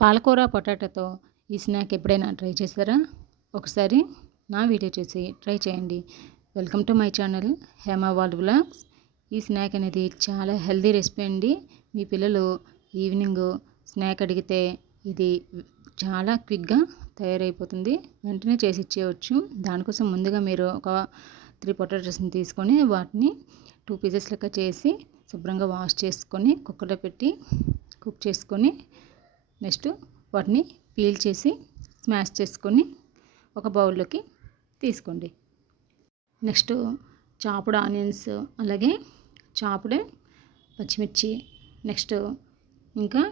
పాలకూర పొటాటోతో ఈ స్నాక్ ఎప్పుడైనా ట్రై చేశారా? ఒకసారి నా వీడియో చూసి ట్రై చేయండి. Welcome to my channel Hema world vlogs. ఈ స్నాక్ అనేది చాలా హెల్తీ రెసిపీ అండి. మీ పిల్లలు ఈవినింగ్ స్నాక్ అడిగితే ఇది చాలా క్విక్గా తయారైపోతుంది. వెంటనే చేసి ఇచ్చేయవచ్చు. దానికోసం ముందుగా మీరు ఒక 3 పొటాటోస్ని తీసుకొని వాటిని 2 పీసెస్ లెక్క చేసి శుభ్రంగా వాష్ చేసుకొని కుక్కర్లో పెట్టి కుక్ చేసుకొని నెక్స్ట్ వాటిని పీల్ చేసి స్మాష్ చేసుకొని ఒక బౌల్లోకి తీసుకోండి. నెక్స్ట్ చాప్డ్ ఆనియన్స్, అలాగే చాప్డ్ పచ్చిమిర్చి, నెక్స్ట్ ఇంకా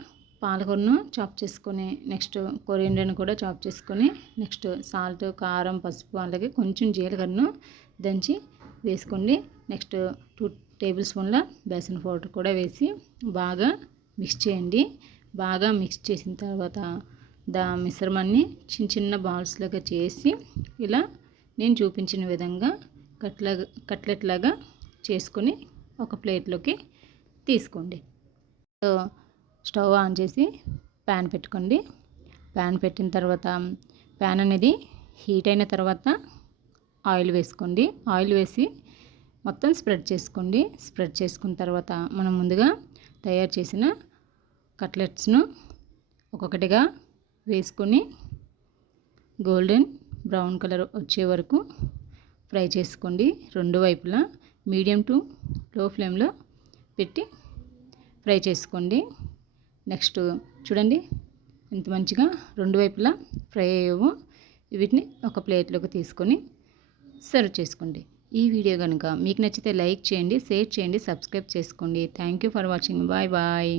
పాలకూరను చాప్ చేసుకొని, నెక్స్ట్ కొరియాండర్ని కూడా చాప్ చేసుకొని, నెక్స్ట్ సాల్ట్, కారం, పసుపు, అలాగే కొంచెం జీలకర్రను దంచి వేసుకోండి. నెక్స్ట్ 2 టేబుల్ స్పూన్ల బేసన్ పౌడర్ కూడా వేసి బాగా మిక్స్ చేయండి. బాగా మిక్స్ చేసిన తర్వాత మిశ్రమాన్ని చిన్న చిన్న బాల్స్ లాగా చేసి ఇలా నేను చూపించిన విధంగా కట్లెట్ లాగా చేసుకొని ఒక ప్లేట్లోకి తీసుకోండి. స్టవ్ ఆన్ చేసి ప్యాన్ పెట్టుకోండి. ప్యాన్ పెట్టిన తర్వాత ప్యాన్ అనేది హీట్ అయిన తర్వాత ఆయిల్ వేసుకోండి. ఆయిల్ వేసి మొత్తం స్ప్రెడ్ చేసుకోండి. స్ప్రెడ్ చేసుకున్న తర్వాత మనం ముందుగా తయారు చేసిన కట్లెట్స్ను ఒక్కొక్కటిగా వేసుకొని గోల్డెన్ బ్రౌన్ కలర్ వచ్చే వరకు ఫ్రై చేసుకోండి. రెండు వైపులా మీడియం టు లో ఫ్లేమ్లో పెట్టి ఫ్రై చేసుకోండి. నెక్స్ట్ చూడండి ఎంత మంచిగా రెండు వైపులా ఫ్రై అయ్యేవో. వీటిని ఒక ప్లేట్లోకి తీసుకొని సర్వ్ చేసుకోండి. ఈ వీడియో కనుక మీకు నచ్చితే లైక్ చేయండి, షేర్ చేయండి, సబ్స్క్రైబ్ చేసుకోండి. Thank you for watching. Bye bye.